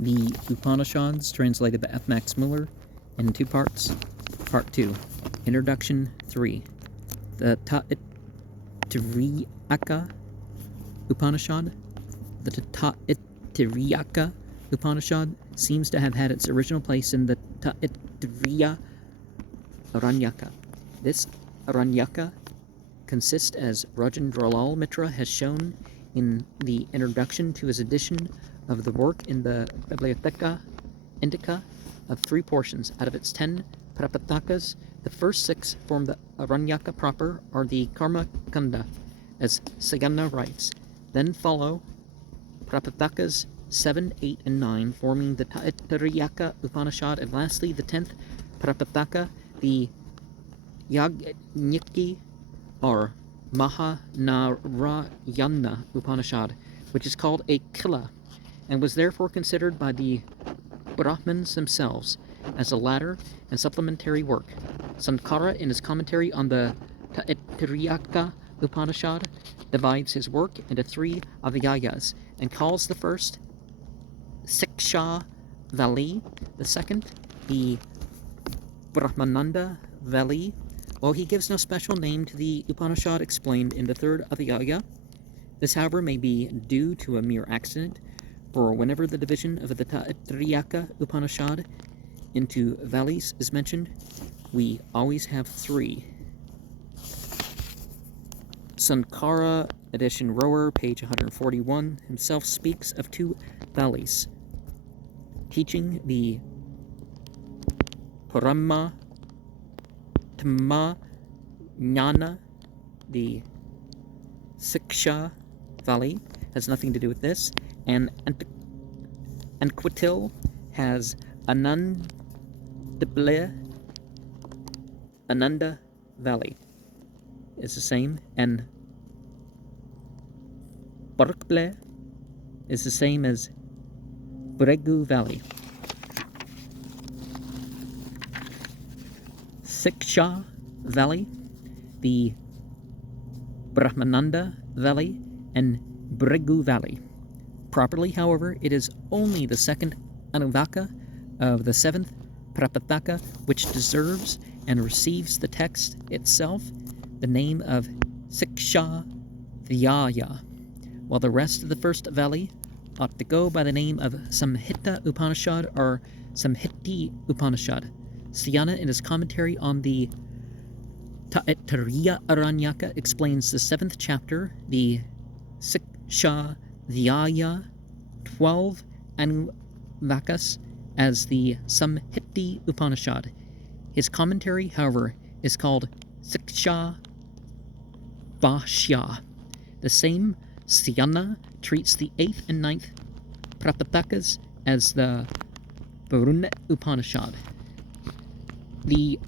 The Upanishads, translated by F. Max Muller, in 2 parts. Part 2, Introduction 3. The Taittiriyaka-Upanishad. The Taittiriyaka-Upanishad seems to have had its original place in the Taittiriyaka-Aranyaka. This Aranyaka consists, as Rajendralal Mitra has shown in the introduction to his edition of the work in the Bibliotheca Indica, of 3 portions. Out of its 10 Prapatakas, the first 6 form the Aranyaka proper, or the Karma Kanda, as Sayana writes. Then follow Prapatakas 7, 8, and 9, forming the Taittiriyaka-Upanishad, and lastly the 10th Prapataka, the Yajniki, or Mahanarayana Upanishad, which is called a Kila, and was therefore considered by the Brahmins themselves as a latter and supplementary work. Sankara, in his commentary on the Taittiriyaka-Upanishad, divides his work into 3 adhyayas and calls the first Siksha Vali, the second the Brahmananda Vali, while he gives no special name to the Upanishad explained in the 3rd adhyaya. This, however, may be due to a mere accident, for whenever the division of the Taittiriyaka-Upanishad into valleys is mentioned, we always have 3. Sankara, edition Rower, page 141, himself speaks of 2 valleys, teaching the Parama Tama Jnana. The Siksha Valley has nothing to do with this, and Anquetil has Ananda Valley is the same, and Barkble is the same as Bregu Valley. Siksha Valley, the Brahmananda Valley, and Bregu Valley. Properly, however, it is only the 2nd Anuvaka of the 7th Prapataka which deserves and receives the text itself the name of Siksha Vyaya, while the rest of the first valley ought to go by the name of Samhita Upanishad or Samhiti Upanishad. Sayana, in his commentary on the Taittiriyaka-Aranyaka, explains the 7th chapter, the Siksha Vyaya, 12 Anuvakas, as the Samhiti Upanishad. His commentary, however, is called Siksha Bhashya. The same Sayana treats the 8th and 9th Prapatakas as the Varuna Upanishad. The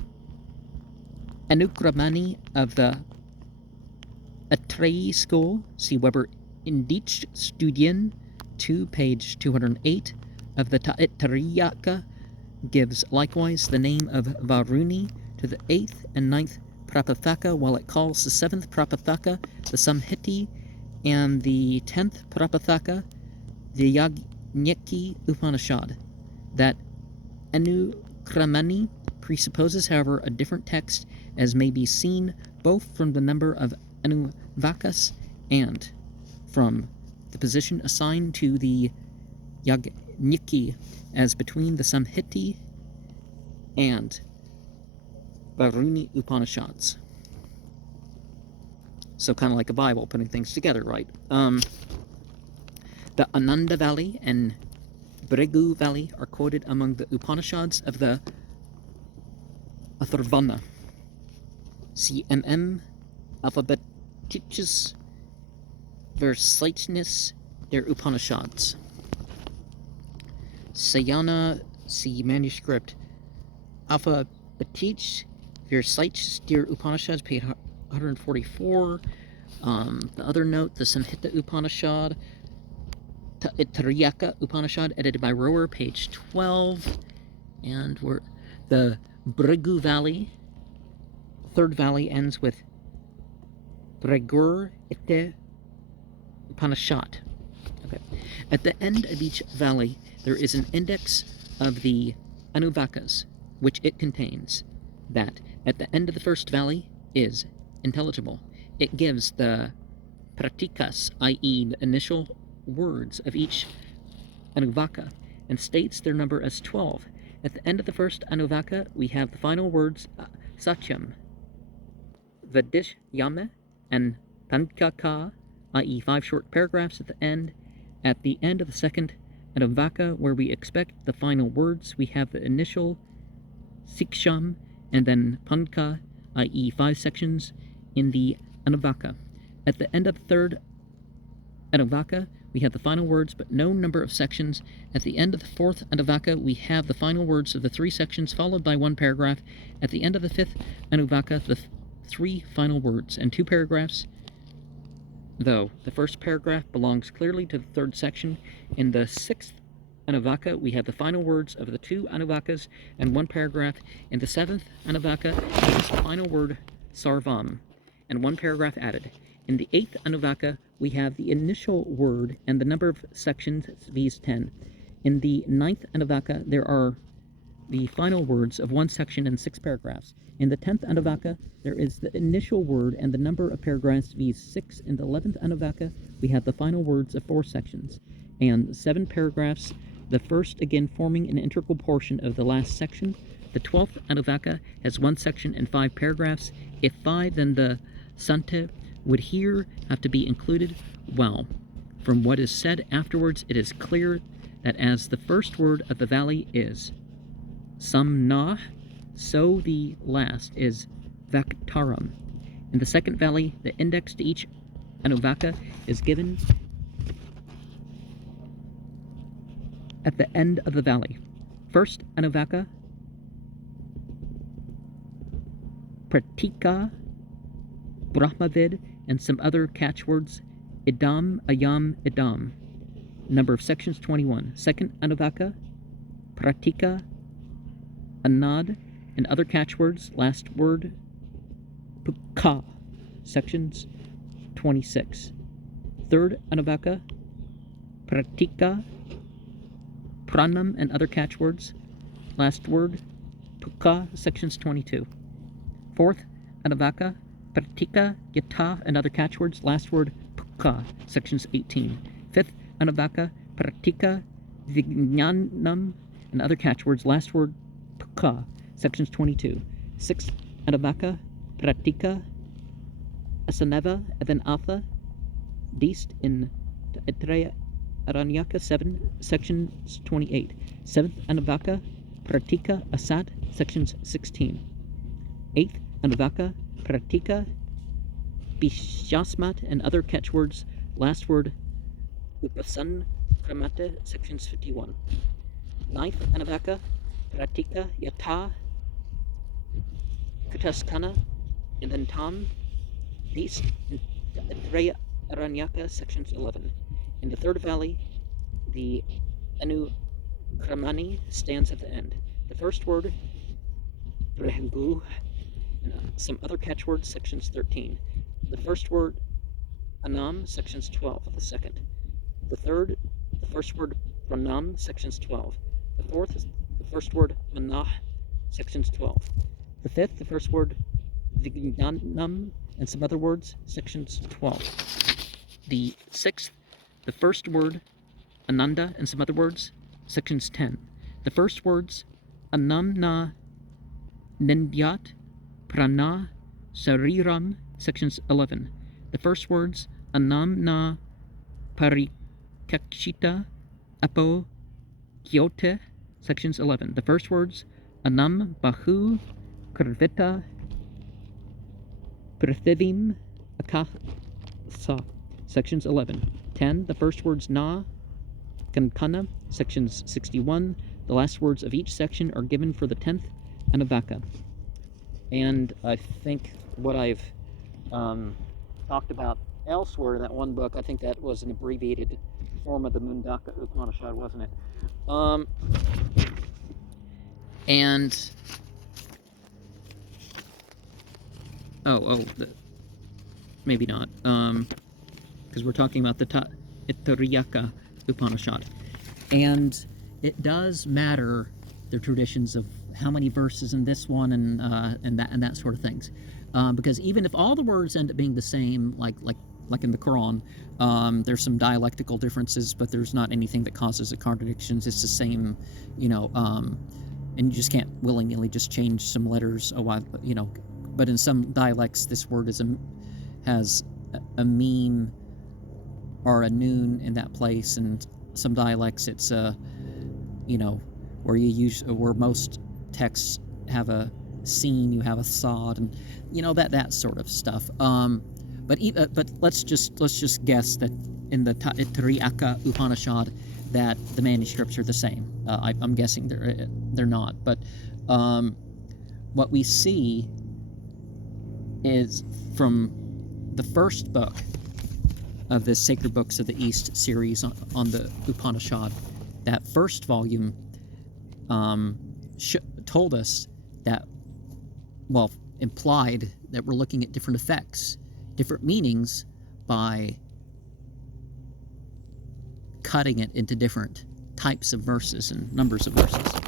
Anukramani of the Atreyi school, see Weber Indich Studien 2, page 208, of the Taittiriyaka, gives likewise the name of Varuni to the 8th and 9th Prapataka, while it calls the 7th Prapataka the Samhiti, and the 10th Prapataka the Yajniki Upanishad. That Anukramani presupposes, however, a different text, as may be seen both from the number of Anuvakas and from the position assigned to the Yajniki, as between the Samhiti and Varuni Upanishads. So kind of like a Bible, putting things together, right? The Ananda Valley and Bregu Valley are quoted among the Upanishads of the Atharvana. CMM Alphabetiches Verslaitnis der Upanishads. Sayana, see manuscript Alphabetich Verslaitnis der Upanishads, page 144. The other note, the Samhita Upanishad, Taittiriyaka Upanishad, edited by Rower, page 12. And the Bregu Valley, 3rd valley, ends with Bregur Ite Upanishad. Okay. At the end of each valley, there is an index of the anuvakas, which it contains. That at the end of the first valley is intelligible. It gives the pratikas, i.e., the initial words of each anuvaka, and states their number as 12. At the end of the first anuvaka, we have the final words satyam, vadishyame, and tankaka, i.e., 5 short paragraphs at the end. At the end of the second anuvaka, where we expect the final words, we have the initial siksham, and then panka, i.e., 5 sections in the anuvaka. At the end of the third anuvaka, we have the final words, but no number of sections. At the end of the fourth anuvaka, we have the final words of the 3 sections, followed by 1 paragraph. At the end of the fifth anuvaka, the 3 final words and 2 paragraphs, though the first paragraph belongs clearly to the 3rd section. In the 6th anuvaka, we have the final words of the 2 anuvakas and 1 paragraph. In the 7th anuvaka, there is the final word sarvam and 1 paragraph added. In the 8th anuvaka, we have the initial word and the number of sections, viz. 10. In the 9th anuvaka, there are the final words of 1 section and 6 paragraphs. In the 10th anuvaka, there is the initial word and the number of paragraphs, viz. 6. In the 11th anuvaka, we have the final words of 4 sections and 7 paragraphs, the first again forming an integral portion of the last section. The 12th anuvaka has 1 section and 5 paragraphs. If 5, then the sante would here have to be included. Well, from what is said afterwards, it is clear that as the first word of the valley is samnah, so the last is vaktaram. In the second valley, the index to each anuvaka is given at the end of the valley. First anuvaka, pratika, brahmavid, and some other catchwords, idam, ayam, idam. Number of sections 21. Second anuvaka, pratika, anad, and other catchwords, last word, puka, sections 26. Third anuvaka, pratika, pranam, and other catchwords, last word, puka, sections 22. Fourth anuvaka, pratika, yata, and other catchwords, last word, puka, sections 18. Fifth anuvaka, pratika, vijnanam, and other catchwords, last word, puka, sections 22. Sixth anuvaka, pratika, asaneva, and then alpha, deist in Taittiriyaka-Upanishad 7, sections 28. Seventh anuvaka, pratika, asat, sections 16. Eighth anuvaka, pratika, bishasmat, and other catchwords, last word, upasan, kramata, sections 51. Ninth anuvaka, pratika, yata, kutaskana, and then tam, deist, and Taittiriyaka-Upanishad, sections 11. In the third valley, the anukramani stands at the end. The first word, brehu, and some other catchwords, sections 13. The first word, anam, sections 12 of the second. The third, the first word, pranam, sections 12. The fourth is the first word, manah, sections 12. The fifth, the first word, vijnanam, and some other words, sections 12. The sixth, the first word, ananda, and some other words, sections 10. The first words, anamna, nendyat, prana, sariram, sections 11. The first words, anamna, parikakshita, apo, kyote, sections 11. The first words, anam, bahu, karvita, prithivim, akasa, sections 11. 10. The first words, na, kankana, sections 61. The last words of each section are given for the 10th anuvaka. And I think what I've talked about elsewhere in that one book, I think that was an abbreviated form of the Mundaka-Upanishad, wasn't it? Maybe not, because we're talking about the Taittiriyaka-Upanishad. And it does matter the traditions of how many verses in this one and that sort of things, because even if all the words end up being the same, like in the Quran, there's some dialectical differences, but there's not anything that causes contradictions. It's the same, and you just can't willy-nilly just change some letters but in some dialects this word has a meme or a noon in that place, and some dialects it's where most texts have a scene, you have a sod, and that sort of stuff. But let's just guess that in the Taittiriyaka-Upanishad that the manuscripts are the same. I'm guessing they're not, but what we see is from the first book of the Sacred Books of the East series on the Upanishad, that first volume told us that, implied that we're looking at different effects, different meanings, by cutting it into different types of verses and numbers of verses.